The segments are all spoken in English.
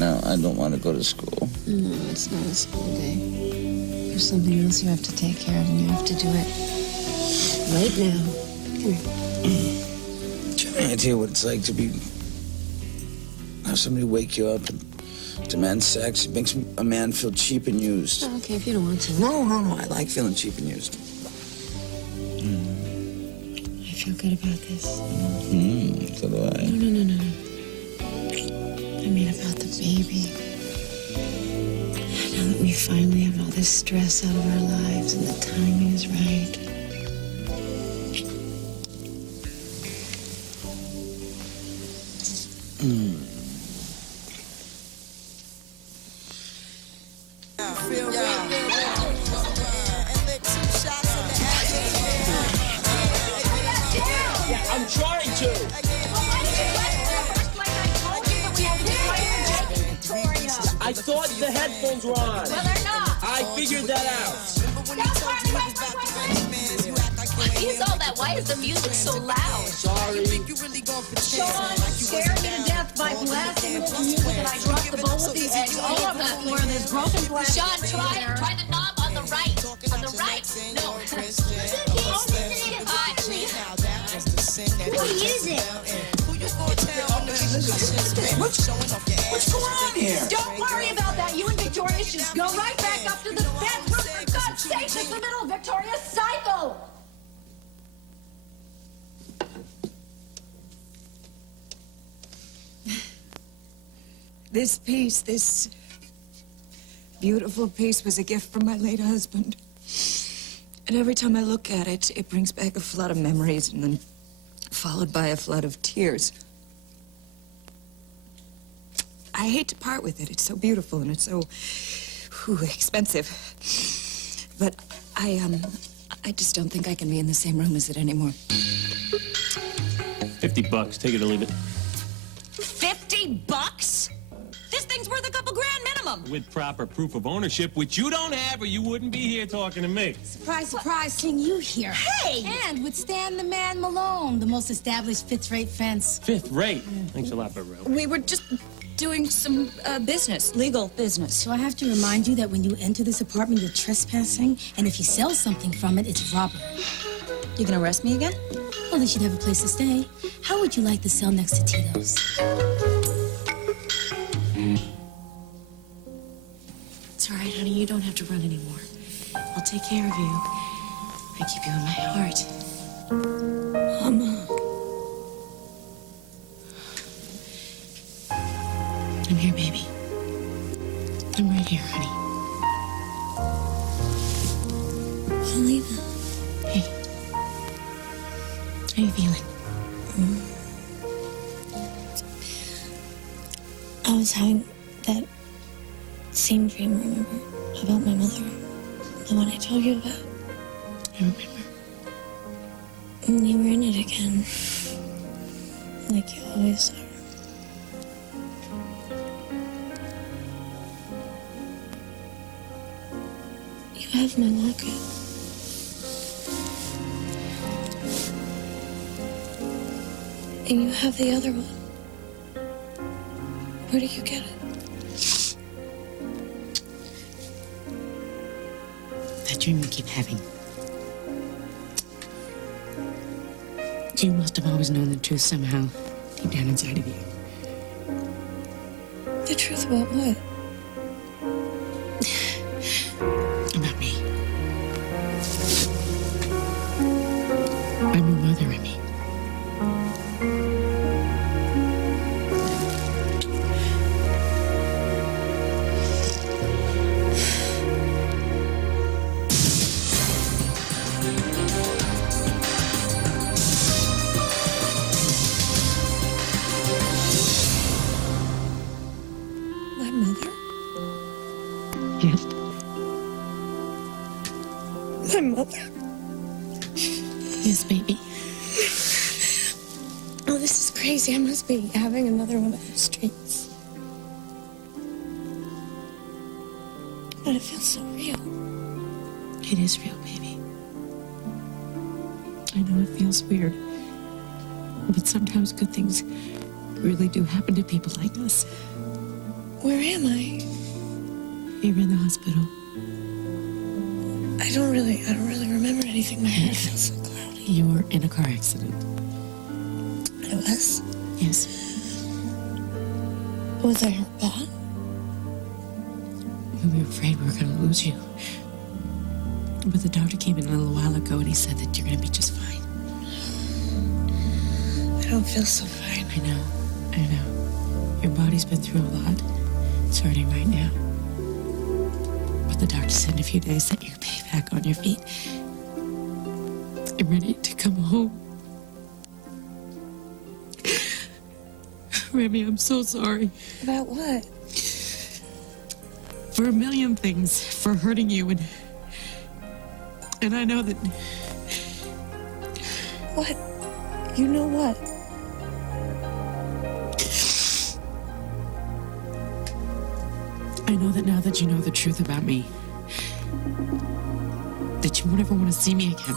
No, I don't want to go to school. No, it's not a school day. There's something else you have to take care of, and you have to do it right now. Come here. Do you have any idea what it's like to have somebody wake you up and demand sex? It makes a man feel cheap and used. Oh, okay, if you don't want to. No, I like feeling cheap and used. I feel good about this. So do I. No. I mean about the baby. Now that we finally have all this stress out of our lives and the timing is right. Yeah, I'm trying to. I thought the headphones were on. Well, they're not. I figured that out. He's all that. Why is the music so loud? Sorry. Sean scared me to death by blasting with the music, and I dropped the bowl with these eggs all over the floor. There's broken glass. Sean, try the knob on the right. On the right. No. What is it? What's going on here? Don't worry about that. You and Victoria should go right back up to the bedroom. For God's sake, it's the middle of Victoria's cycle. This piece, this beautiful piece, was a gift from my late husband. And every time I look at it, it brings back a flood of memories and then followed by a flood of tears. I hate to part with it. It's so beautiful and it's so expensive. But I just don't think I can be in the same room as it anymore. $50. Take it or leave it. $50? This thing's worth a couple grand minimum. With proper proof of ownership, which you don't have, or you wouldn't be here talking to me. Surprise, surprise, seeing you here. Hey! And with Stan the Man Malone, the most established fifth-rate fence. Fifth rate. Thanks a lot, Barrel. We were just doing some business, legal business. So I have to remind you that when you enter this apartment, you're trespassing, and if you sell something from it, it's robbery. You gonna arrest me again? Well, they should have a place to stay. How would you like the cell next to Tito's? It's all right, honey. You don't have to run anymore. I'll take care of you. I keep you in my heart. Mama. I'm here, baby. I'm right here, honey. Alina. Hey. How you feeling? I was having that same dream, remember? About my mother. The one I told you about. I remember. And you were in it again. Like you always are. You have my locket. And you have the other one. Where did you get it? That dream you keep having. You must have always known the truth somehow, deep down inside of you. The truth about what? About me. I'm your mother, Remy. My mother? Yes. My mother? Yes, baby. Oh, this is crazy. I must be having another one of those dreams. But it feels so real. It is real, baby. I know it feels weird. But sometimes good things really do happen to people like us. Where am I? You were in the hospital. I don't really remember anything. My head feels so cloudy. You were in a car accident. I was. Yes. Was I hurt bad? We were afraid we were going to lose you. But the doctor came in a little while ago and he said that you're going to be just fine. I don't feel so fine. I know. Your body's been through a lot. It's hurting right now. But the doctor said in a few days that you'll be back on your feet and ready to come home. Remy, I'm so sorry. About what? For a million things. For hurting you and I know that... What? You know what? I know that now that you know the truth about me, that you won't ever want to see me again.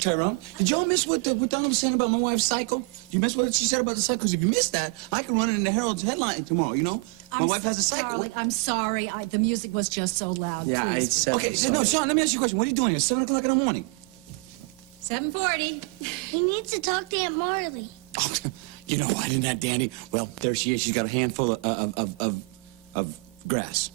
Tyrone, did y'all miss what Donna was saying about my wife's cycle? You missed what she said about the cycle? Because if you missed that, I can run it in the Herald's headline tomorrow, you know? My wife has a cycle. Charlie, I'm sorry. The music was just so loud. Yeah, I Please. said. Okay, no, Sean, let me ask you a question. What are you doing here? 7 o'clock in the morning. 7:40. He needs to talk to Aunt Marley. Oh, you know why didn't that, Dandy? Well, there she is. She's got a handful of grass.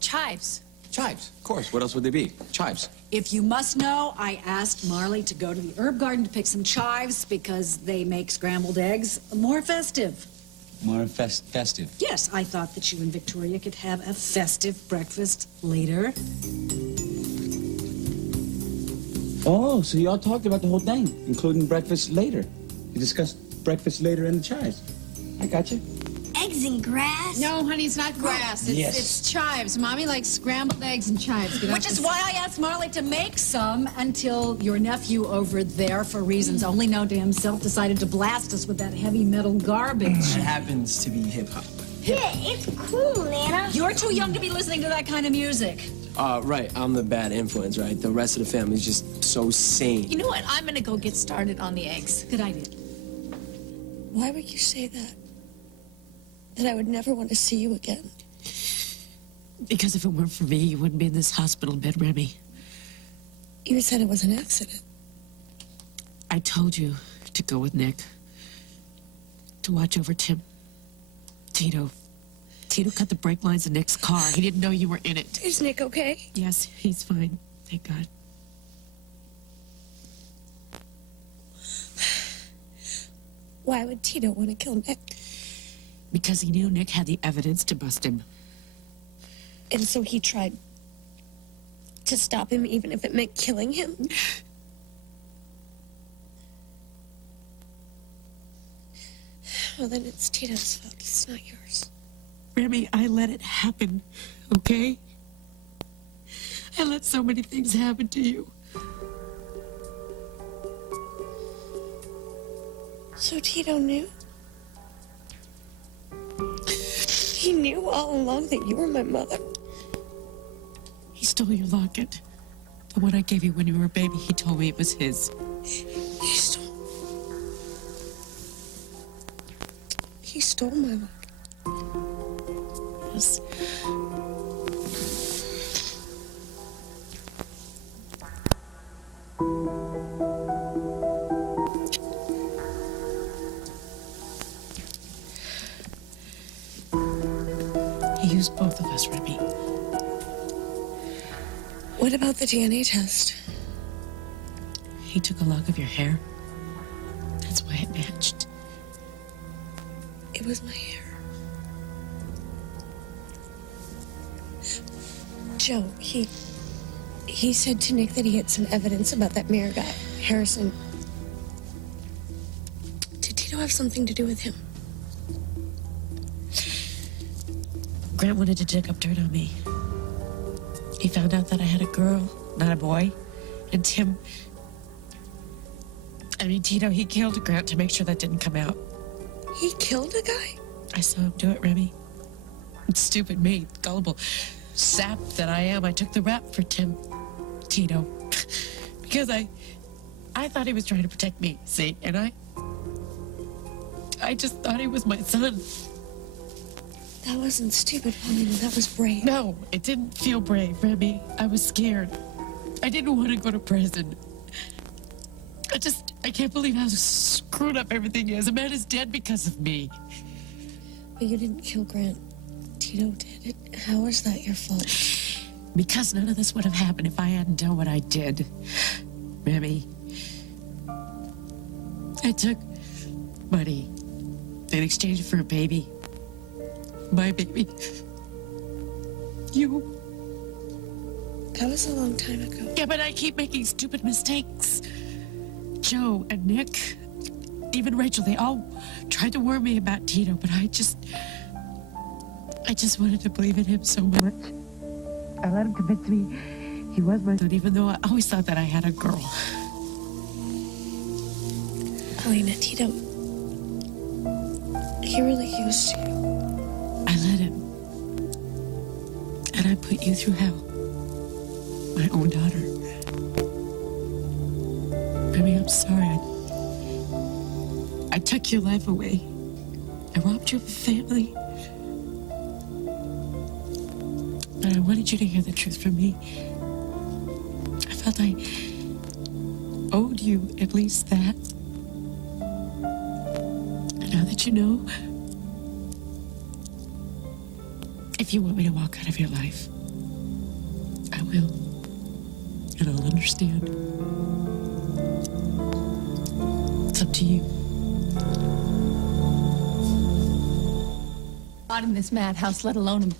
Chives. Chives, of course. What else would they be? Chives. If you must know, I asked Marley to go to the herb garden to pick some chives because they make scrambled eggs more festive. More festive. Yes, I thought that you and Victoria could have a festive breakfast later. Oh, so y'all talked about the whole thing, including breakfast later. You discussed breakfast later and the chives. I got you. Eggs and grass? No, honey, it's not grass. Yes. It's chives. Mommy likes scrambled eggs and chives. Get Which off is the- why I asked Marley to make some until your nephew over there, for reasons only known to himself, decided to blast us with that heavy metal garbage. It happens to be hip hop. Yeah, it's cool, Nana. You're too young to be listening to that kind of music. Right, I'm the bad influence, right? The rest of the family's just so sane. You know what? I'm gonna go get started on the eggs. Good idea. Why would you say that? That I would never want to see you again. Because if it weren't for me, you wouldn't be in this hospital bed, Remy. You said it was an accident. I told you to go with Nick. To watch over Tim. Tito. Tito cut the brake lines in Nick's car. He didn't know you were in it. Is Nick okay? Yes, he's fine. Thank God. Why would Tito want to kill Nick? Because he knew Nick had the evidence to bust him. And so he tried to stop him, even if it meant killing him? Well, then it's Tito's fault. It's not yours. Remy, I let it happen, okay? I let so many things happen to you. So Tito knew? He knew all along that you were my mother? He stole your locket. The one I gave you when you were a baby. He told me it was his. He stole... He stole my locket. Yes. He used both of us, Remy. What about the DNA test? He took a lock of your hair. That's why it matched. It was my hair. Joe, he said to Nick that he had some evidence about that mayor guy, Harrison. Did Tito have something to do with him? Grant wanted to dig up dirt on me. He found out that I had a girl, not a boy. And Tito, he killed Grant to make sure that didn't come out. He killed a guy? I saw him do it, Remy. Stupid me, gullible sap that I am. I took the rap for Tito. Because I I thought he was trying to protect me, see? And I just thought he was my son. That wasn't stupid, Paulina. That was brave. No, it didn't feel brave, Remy. I was scared. I didn't want to go to prison. I can't believe how screwed up everything is. A man is dead because of me. But you didn't kill Grant. Tito did it. How is that your fault? Because none of this would have happened if I hadn't done what I did. Remy, I took money in exchange for a baby. My baby. You. That was a long time ago. Yeah, but I keep making stupid mistakes. Joe and Nick, even Rachel, they all tried to warn me about Tito, but I just wanted to believe in him so much. I let him convince me he was my son, even though I always thought that I had a girl. Paulina, Tito, he really used you. I let him. And I put you through hell. My own daughter. Remy, I'm sorry. I took your life away. I robbed you of a family. But I wanted you to hear the truth from me. I felt I owed you at least that. And now that you know, if you want me to walk out of your life, I will. And I'll understand. It's up to you. Not in this madhouse, let alone him.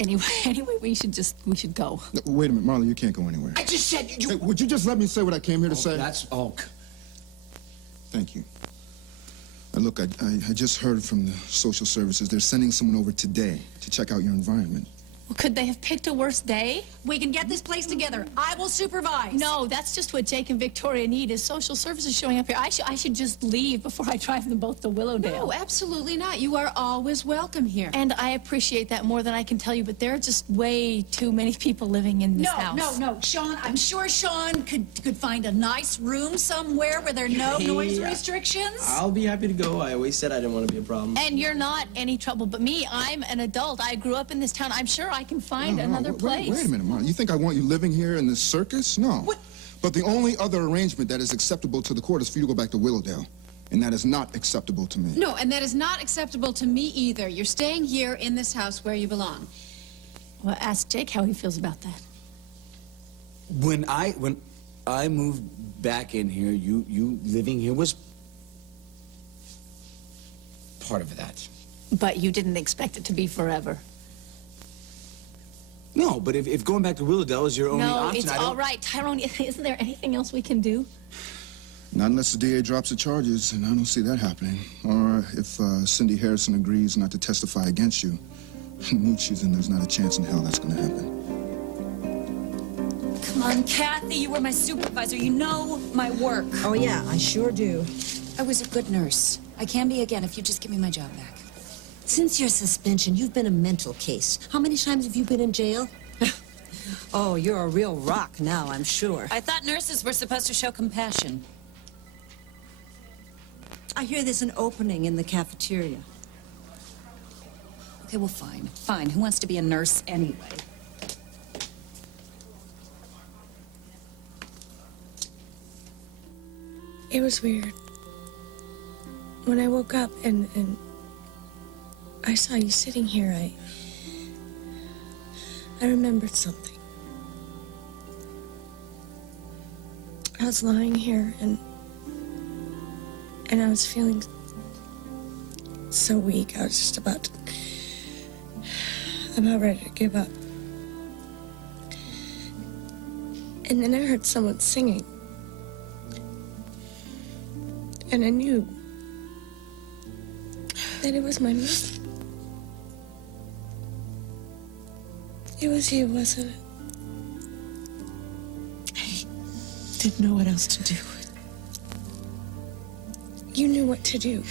Anyway, we should go. No, wait a minute, Marley, you can't go anywhere. I just said you. Hey, would you just let me say what I came here to say? That's all. Thank you. Look, I just heard from the social services. They're sending someone over today to check out your environment. Well, could they have picked a worse day? We can get this place together. I will supervise. No, that's just what Jake and Victoria need is social services showing up here. I should just leave before I drive them both to Willowdale. No, absolutely not. You are always welcome here. And I appreciate that more than I can tell you, but there are just way too many people living in this house. No. Sean, I'm sure Sean could find a nice room somewhere where there are no noise restrictions. I'll be happy to go. I always said I didn't want to be a problem. And you're not any trouble, but me, I'm an adult. I grew up in this town. I'm sure I can find another place. Wait a minute, Marley. You think I want you living here in this circus? No. What? But the only other arrangement that is acceptable to the court is for you to go back to Willowdale. And that is not acceptable to me. No, and that is not acceptable to me either. You're staying here in this house where you belong. Well, ask Jake how he feels about that. When I moved back in here, you living here was part of that. But you didn't expect it to be forever. No, but if going back to Willowdale is your only option, it's all right. Tyrone, isn't there anything else we can do? Not unless the DA drops the charges, and I don't see that happening. Or if Cindy Harrison agrees not to testify against you. In the mood she's in, there's not a chance in hell that's going to happen. Come on, Kathy, you were my supervisor. You know my work. Oh, yeah, I sure do. I was a good nurse. I can be again if you just give me my job back. Since your suspension, you've been a mental case. How many times have you been in jail? Oh, you're a real rock now, I'm sure. I thought nurses were supposed to show compassion. I hear there's an opening in the cafeteria. Okay, well, fine. Fine. Who wants to be a nurse anyway? It was weird. When I woke up and I saw you sitting here, I remembered something. I was lying here and I was feeling so weak. I was just about ready to give up. And then I heard someone singing. And I knew that it was my mother. It was you, wasn't it? I didn't know what else to do. You knew what to do.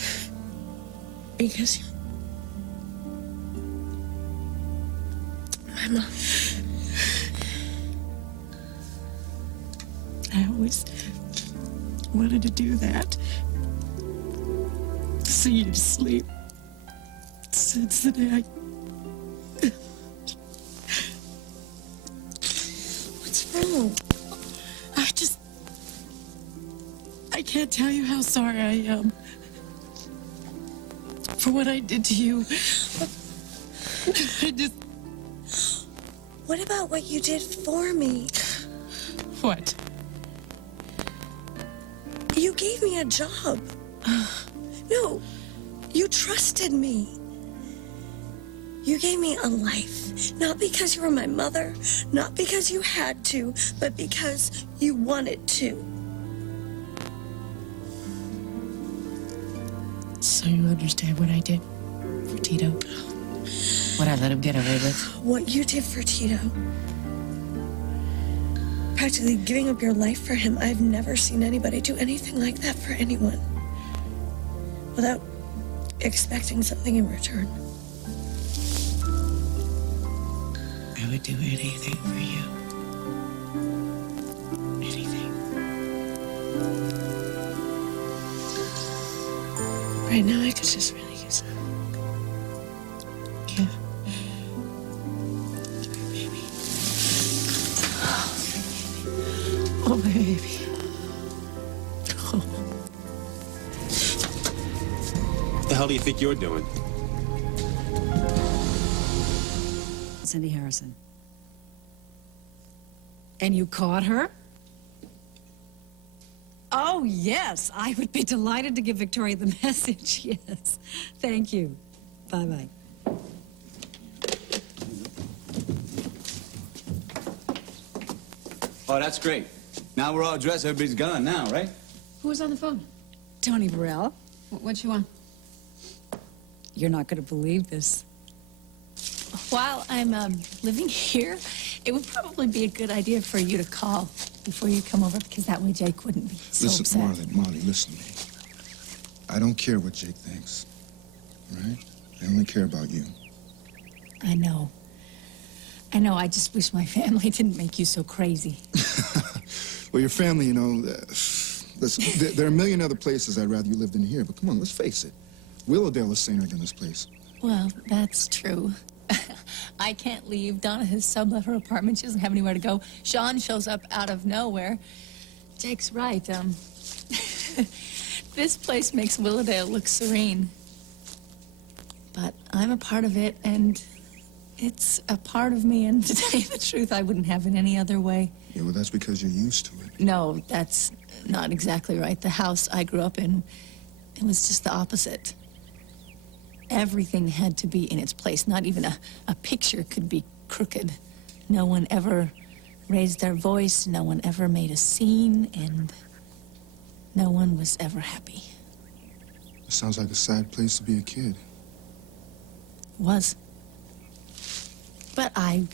Because my mom. I I always wanted to do that. See you to sleep. Since the day What's wrong? I can't tell you how sorry I am for what I did to you. I just... What about what you did for me? What? You gave me a job. No, you trusted me. You gave me a life, not because you were my mother, not because you had to, but because you wanted to. So you understand what I did for Tito? What I let him get away with? What you did for Tito. Practically giving up your life for him. I've never seen anybody do anything like that for anyone. Without expecting something in return. I would do anything for you. Anything. Right now, I could just really use a hug. Yeah. Baby. Oh, my baby. Oh. What the hell do you think you're doing? Cindy Harrison. And you caught her? Oh, yes. I would be delighted to give Victoria the message. Yes. Thank you. Bye-bye. Oh, that's great. Now we're all dressed, everybody's gone now, right? Who was on the phone? Tony Burrell, What you want? you're not going to believe this. While I'm living here, it would probably be a good idea for you to call before you come over, because that way Jake wouldn't be so Listen, upset. Marley, listen to me. I don't care what Jake thinks, right? I only care about you. I know. I know. I just wish my family didn't make you so crazy. Well, your family, you know, listen, there are a million other places I'd rather you lived in here, but come on, let's face it. Willowdale is saner than this place. Well, that's true. I can't leave. Donna has sublet her apartment. She doesn't have anywhere to go. Sean shows up out of nowhere. Jake's right. This place makes Willowdale look serene. But I'm a part of it, and it's a part of me, and to tell you the truth, I wouldn't have it any other way. Yeah, well, that's because you're used to it. No, that's not exactly right. The house I grew up in, it was just the opposite. Everything had to be in its place. Not even a picture could be crooked. No one ever raised their voice. No one ever made a scene. And no one was ever happy. It sounds like a sad place to be a kid. Was. But I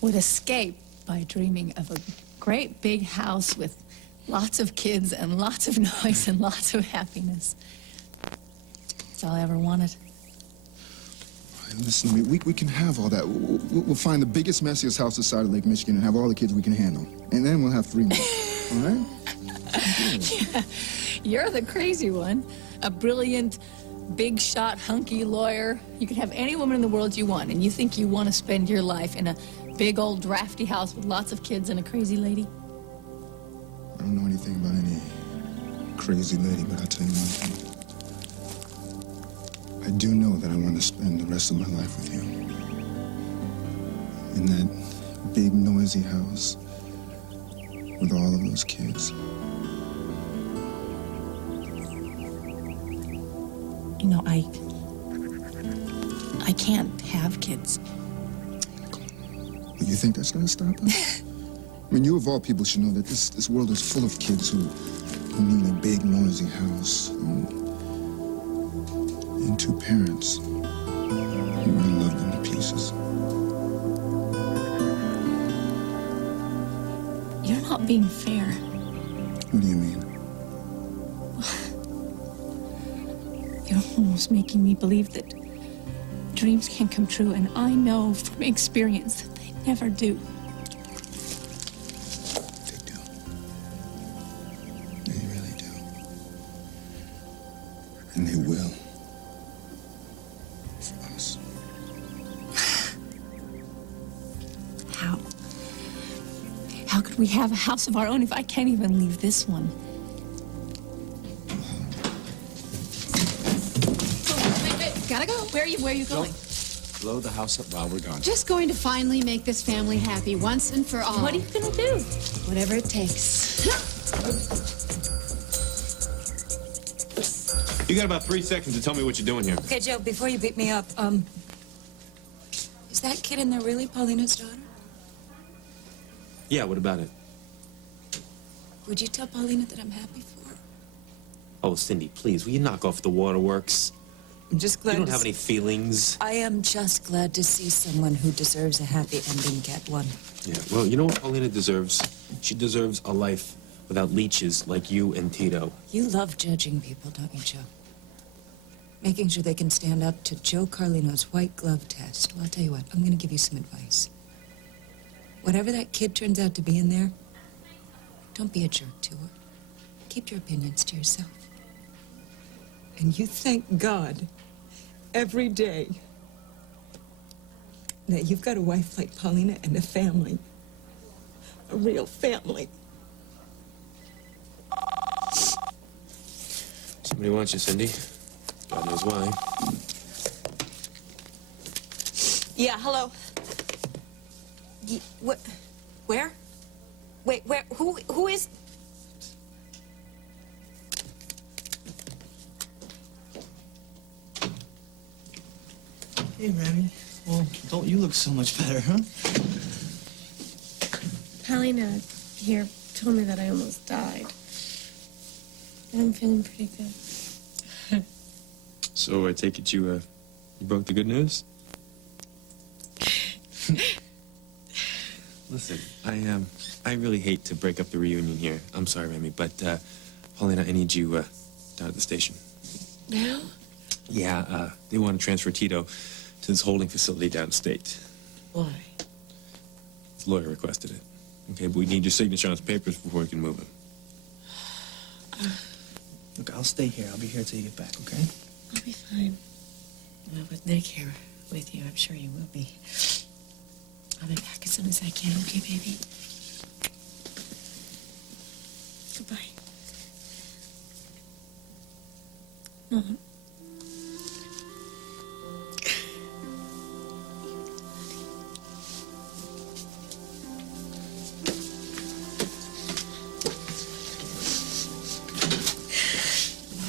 would escape by dreaming of a great big house with lots of kids and lots of noise and lots of happiness. That's all I ever wanted. Listen to me, we can have all that. We'll find the biggest, messiest house this side of Lake Michigan and have all the kids we can handle. And then we'll have 3 more, all right? Yeah, you're the crazy one. A brilliant, big shot, hunky lawyer. You could have any woman in the world you want, and you think you want to spend your life in a big old drafty house with lots of kids and a crazy lady? I don't know anything about any crazy lady, but I'll tell you one thing. I do know that I want to spend the rest of my life with you. In that big, noisy house with all of those kids. You know, I can't have kids. But you think that's going to stop us? I mean, you of all people should know that this world is full of kids who need a big, noisy house and 2 parents who really love them to pieces. You're not being fair. What do you mean? You're almost making me believe that dreams can come true, and I know from experience that they never do. They do. How could we have a house of our own if I can't even leave this one? Wait, gotta go. Where are you going? Blow the house up while we're gone. Just going to finally make this family happy once and for all. What are you gonna do? Whatever it takes. You got about 3 seconds to tell me what you're doing here. Okay, Joe, before you beat me up, is that kid in there really Paulina's daughter? Yeah, what about it? Would you tell Paulina that I'm happy for her? Oh, Cindy, please, will you knock off the waterworks? I'm just glad You don't to have any feelings. I am just glad to see someone who deserves a happy ending get one. Yeah, well, you know what Paulina deserves? She deserves a life without leeches like you and Tito. You love judging people, don't you, Joe? Making sure they can stand up to Joe Carlino's white glove test. Well, I'll tell you what, I'm going to give you some advice. Whatever that kid turns out to be in there, don't be a jerk to her. Keep your opinions to yourself. And you thank God every day that you've got a wife like Paulina and a family. A real family. Somebody wants you, Cindy. God knows why. Yeah, hello. What? Where? Wait, where? Who is? Hey, Remy. Well, don't you look so much better, huh? Paulina here told me that I almost died. And I'm feeling pretty good. So I take it you broke the good news? Listen, I really hate to break up the reunion here. I'm sorry, Remy, but Paulina, I need you down at the station. Now? Yeah, they want to transfer Tito to this holding facility downstate. Why? His lawyer requested it. Okay, but we need your signature on his papers before we can move him. Look, I'll stay here. I'll be here till you get back, okay? I'll be fine. Well, with Nick here with you, I'm sure you will be. I'll be back as soon as I can, okay, baby? Goodbye. Mom.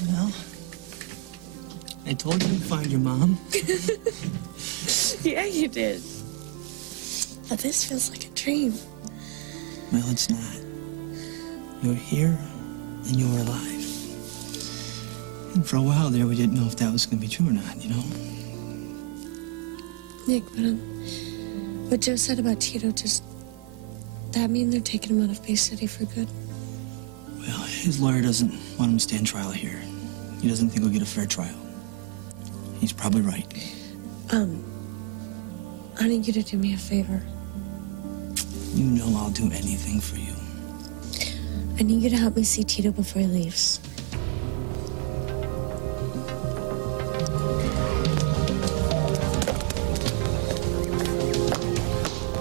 Well, I told you to find your mom. Yeah, you did. But this feels like a dream. Well, it's not. You're here, and you're alive. And for a while there, we didn't know if that was going to be true or not, you know? Nick, but what Joe said about Tito, does that mean they're taking him out of Bay City for good? Well, his lawyer doesn't want him to stand trial here. He doesn't think he'll get a fair trial. He's probably right. I need you to do me a favor. You know I'll do anything for you. I need you to help me see Tito before he leaves.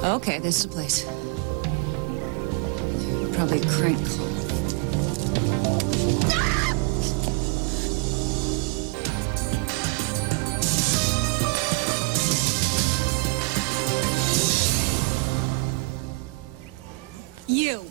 Okay, this is the place. Probably a crank call. You.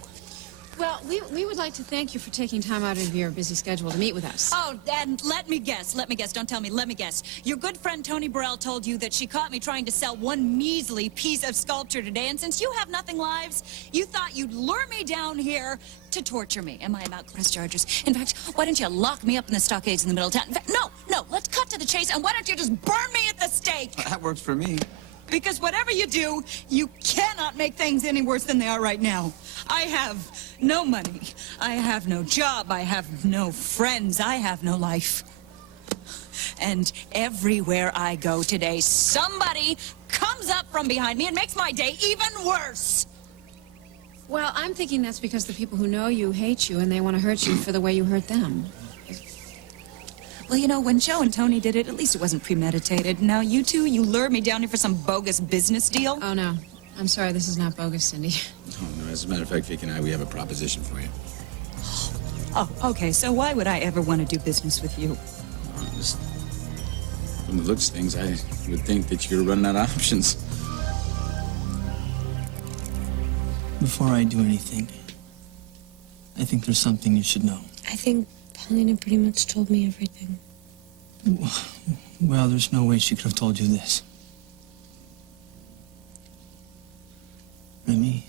Well, we would like to thank you for taking time out of your busy schedule to meet with us. Oh, and let me guess. Don't tell me, let me guess. Your good friend Tony Burrell told you that she caught me trying to sell one measly piece of sculpture today, and since you have nothing lives, you thought you'd lure me down here to torture me. Am I about to press charges? In fact, why don't you lock me up in the stockades in the middle of town? In fact, no, let's cut to the chase, and why don't you just burn me at the stake? That works for me. Because whatever you do, you cannot make things any worse than they are right now. I have no money. I have no job. I have no friends. I have no life. And everywhere I go today, somebody comes up from behind me and makes my day even worse. Well, I'm thinking that's because the people who know you hate you and they want to hurt you for the way you hurt them. Well, you know, when Joe and Tony did it, at least it wasn't premeditated. Now, you two, you lure me down here for some bogus business deal? Oh, no. I'm sorry, this is not bogus, Cindy. Oh, no, as a matter of fact, Vic and I, we have a proposition for you. Oh, okay, so why would I ever want to do business with you? Just from the looks of things, I would think that you're running out of options. Before I do anything, I think there's something you should know. I think Paulina pretty much told me everything. Well, there's no way she could have told you this. Remy,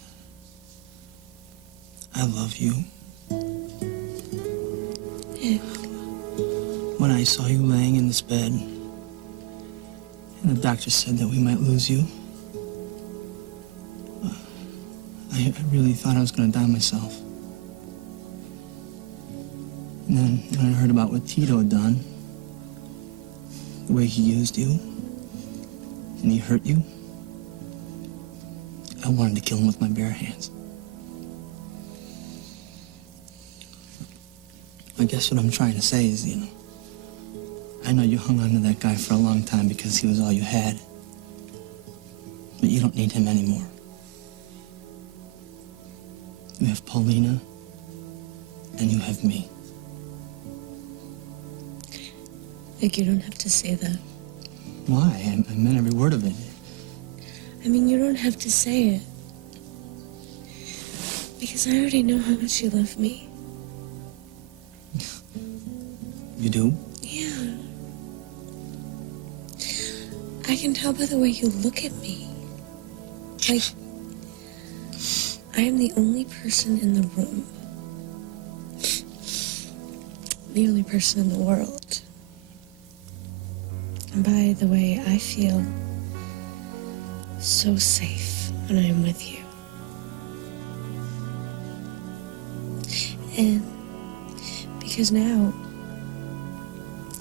I love you. Yeah. When I saw you laying in this bed, and the doctor said that we might lose you, I really thought I was going to die myself. And then when I heard about what Tito had done, the way he used you, and he hurt you, I wanted to kill him with my bare hands. I guess what I'm trying to say is, I know you hung on to that guy for a long time because he was all you had. But you don't need him anymore. You have Paulina, and you have me. Like, you don't have to say that. Why? I meant every word of it. I mean, you don't have to say it. Because I already know how much you love me. You do? Yeah. I can tell by the way you look at me. Like, I am the only person in the room. The only person in the world. And by the way, I feel so safe when I am with you. And because now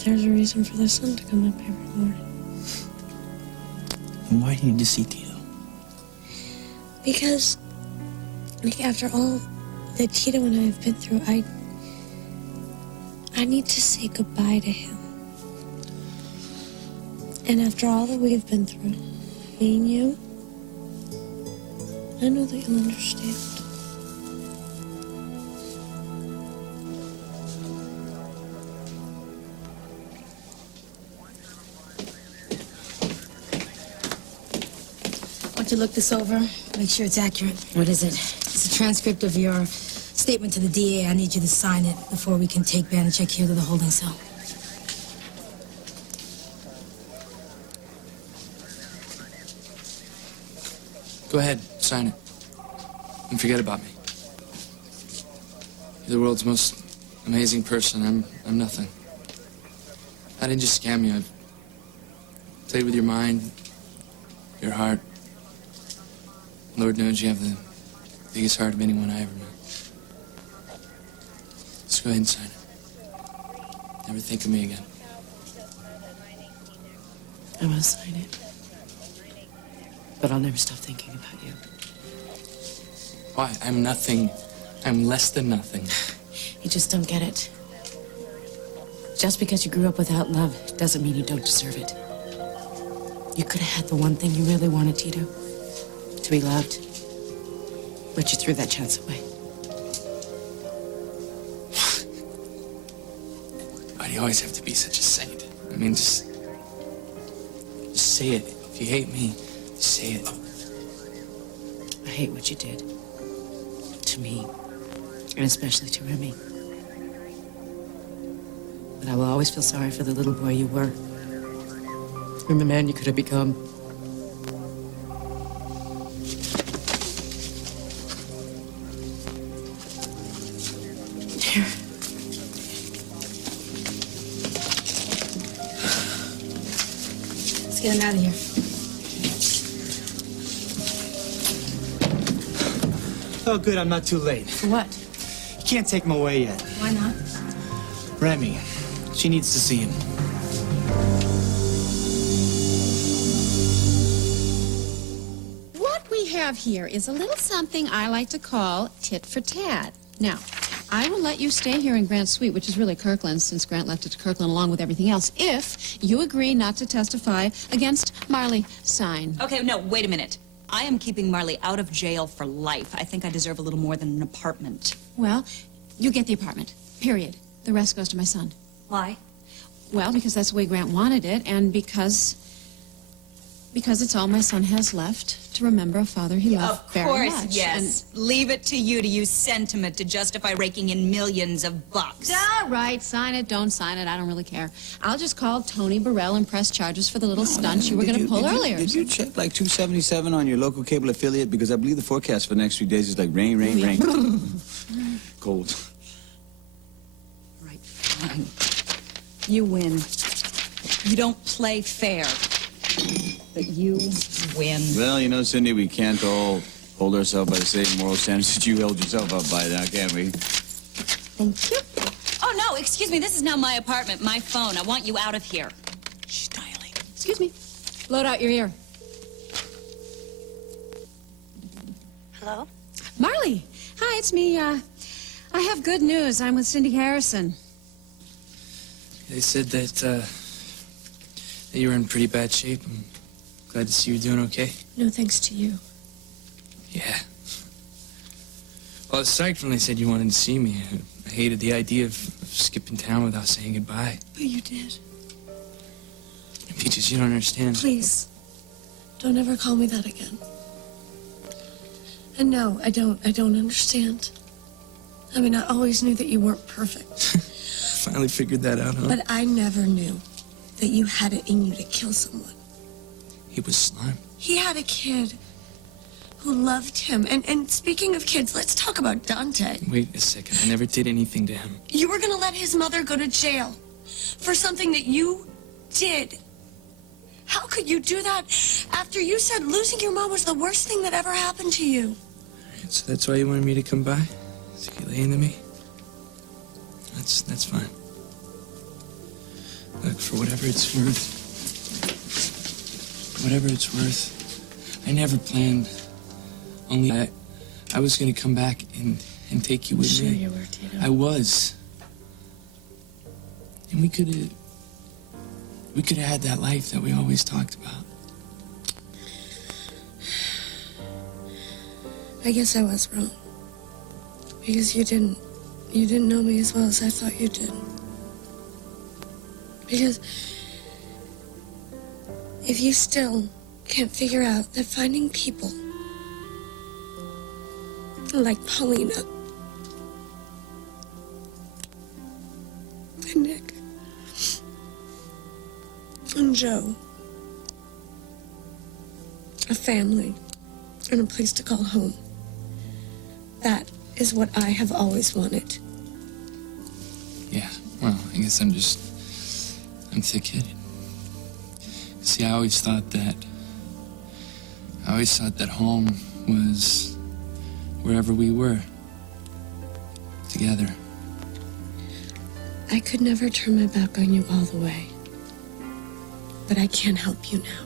there's a reason for the sun to come up every morning. And why do you need to see Tito? Because, like, after all that Tito and I have been through, I need to say goodbye to him. And after all that we've been through, me and you, I know that you'll understand. Want to look this over? Make sure it's accurate. What is it? It's a transcript of your statement to the DA. I need you to sign it before we can take Banachek here to the holding cell. Go ahead, sign it. And forget about me. You're the world's most amazing person. I'm nothing. I didn't just scam you. I've played with your mind, your heart. Lord knows you have the biggest heart of anyone I ever met. Just go ahead and sign it. Never think of me again. I will sign it. But I'll never stop thinking about you. Why? I'm nothing. I'm less than nothing. You just don't get it. Just because you grew up without love doesn't mean you don't deserve it. You could have had the one thing you really wanted, Tito. To be loved. But you threw that chance away. Why do you always have to be such a saint? I mean, just say it. If you hate me, say it. I hate what you did. To me. And especially to Remy. But I will always feel sorry for the little boy you were. And the man you could have become. Here. Let's get him out of here. Oh, good, I'm not too late. For what? You can't take him away yet. Why not? Remy, she needs to see him. What we have here is a little something I like to call tit for tat. Now, I will let you stay here in Grant's suite, which is really Kirkland's, since Grant left it to Kirkland along with everything else, if you agree not to testify against Marley Sign. Okay, no, wait a minute. I am keeping Marley out of jail for life. I think I deserve a little more than an apartment. Well, you get the apartment, period. The rest goes to my son. Why? Well, because that's the way Grant wanted it, and because it's all my son has left to remember a father he loved Of very course, much. yes. Leave it to you to use sentiment to justify raking in millions of bucks. All right, sign it, don't sign it, I don't really care. I'll just call Tony Burrell and press charges for the little stunt you were going to pull earlier. Did you check like 277 on your local cable affiliate? Because I believe the forecast for the next few days is like rain, rain, rain. Cold. Right, fine. You win. You don't play fair. But you win. Well, you know, Cindy, we can't all hold ourselves by the same moral standards that you held yourself up by now, can we? Thank you. Oh, no, excuse me. This is now my apartment, my phone. I want you out of here. Shh, darling. Excuse me. Blow it out your ear. Hello? Marley. Hi, it's me. I have good news. I'm with Cindy Harrison. They said that you were in pretty bad shape. I'm glad to see you're doing okay. No thanks to you. Yeah. Well, I was psyched when they said you wanted to see me. I hated the idea of skipping town without saying goodbye. But you did. Peaches, you don't understand. Please, don't ever call me that again. And no, I don't understand. I mean, I always knew that you weren't perfect. Finally figured that out, huh? But I never knew that you had it in you to kill someone. He was slime. He had a kid who loved him. And speaking of kids, let's talk about Dante. Wait a second. I never did anything to him. You were gonna let his mother go to jail for something that you did. How could you do that after you said losing your mom was the worst thing that ever happened to you? So that's why you wanted me to come by? To get laid into me? That's fine. Look, for whatever it's worth, I never planned. Only I was gonna come back and take you with Sure me. you were, Tito. I was. And we could have had that life that we always talked about. I guess I was wrong. Because you didn't know me as well as I thought you did. Because if you still can't figure out that finding people like Paulina and Nick and Joe, a family and a place to call home, that is what I have always wanted. Yeah, well, I guess I'm thick-headed. See, I always thought that home was wherever we were, together. I could never turn my back on you all the way. But I can't help you now,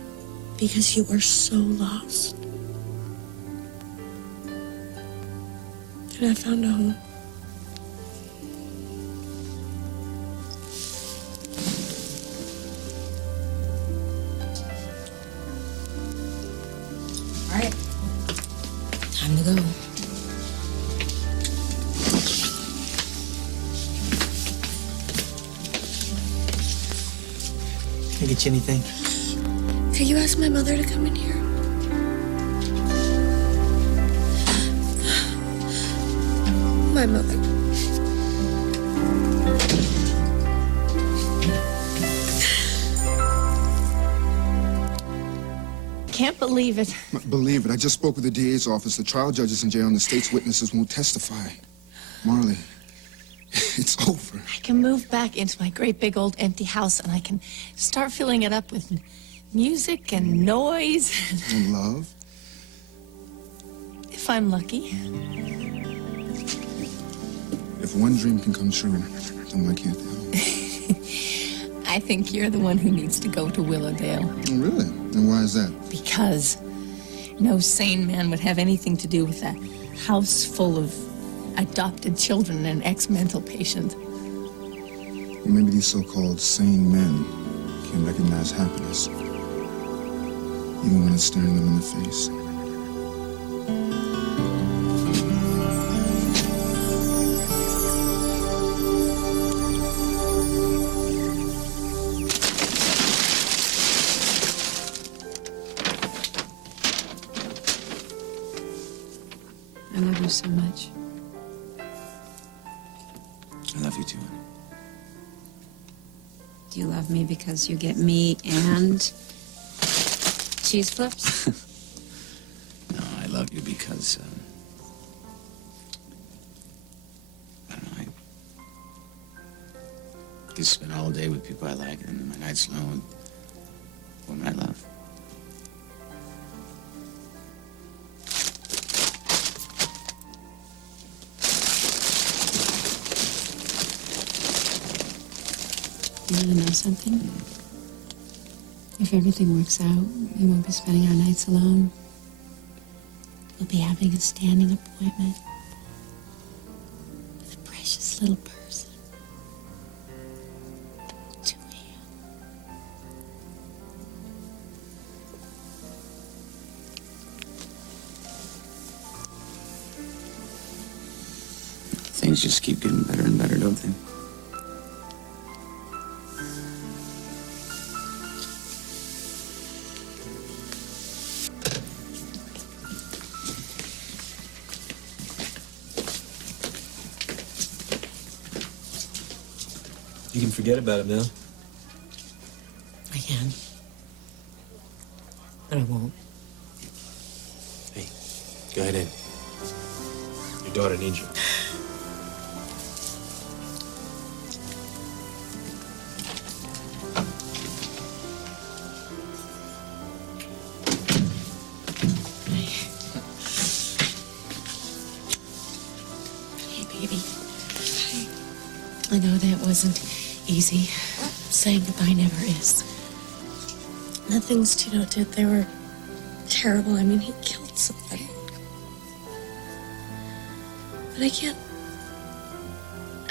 because you are so lost. And I found a home. All right. Time to go. Can I get you anything? Could you ask my mother to come in here? My mother. Can't believe it. Believe it. I just spoke with the DA's office. The trial judges in jail and the state's witnesses won't testify. Marley, it's over. I can move back into my great big old empty house and I can start filling it up with music and noise. And love? If I'm lucky. If one dream can come true, then why can't the other? I think you're the one who needs to go to Willowdale. Oh, really? And why is that? Because no sane man would have anything to do with that house full of adopted children and ex-mental patients. Well, maybe these so-called sane men can recognize happiness, even when it's staring them in the face. I love you so much. I love you too, honey. Do you love me because you get me and cheese flips? No, I love you because, I don't know, I get to spend all day with people I like, and then my nights alone with women I love. You want to know something? If everything works out, we won't be spending our nights alone. We'll be having a standing appointment with a precious little person. To you. Things just keep getting better and better, don't they? You can forget about it now. I can. But I won't. Hey, go ahead in. Your daughter needs you. Hey, baby. I know that wasn't easy. Saying goodbye never is. The things Tito did, they were terrible. I mean, he killed somebody. But I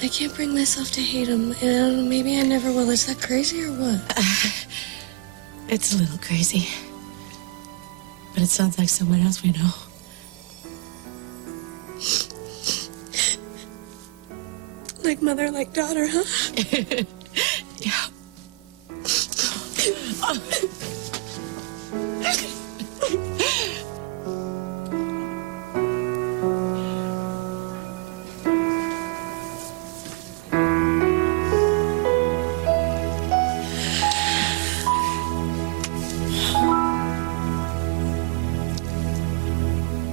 can't bring myself to hate him. And maybe I never will. Is that crazy or what? It's a little crazy. But it sounds like someone else we know. Like mother, like daughter, huh? Yeah.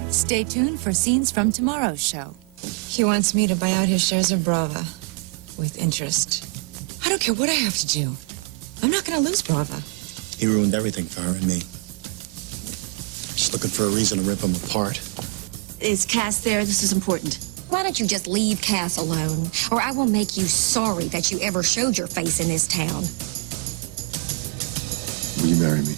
Stay tuned for scenes from tomorrow's show. He wants me to buy out his shares of Brava with interest. I don't care what I have to do. I'm not going to lose Brava. He ruined everything for her and me. Just looking for a reason to rip him apart. Is Cass there? This is important. Why don't you just leave Cass alone? Or I will make you sorry that you ever showed your face in this town. Will you marry me?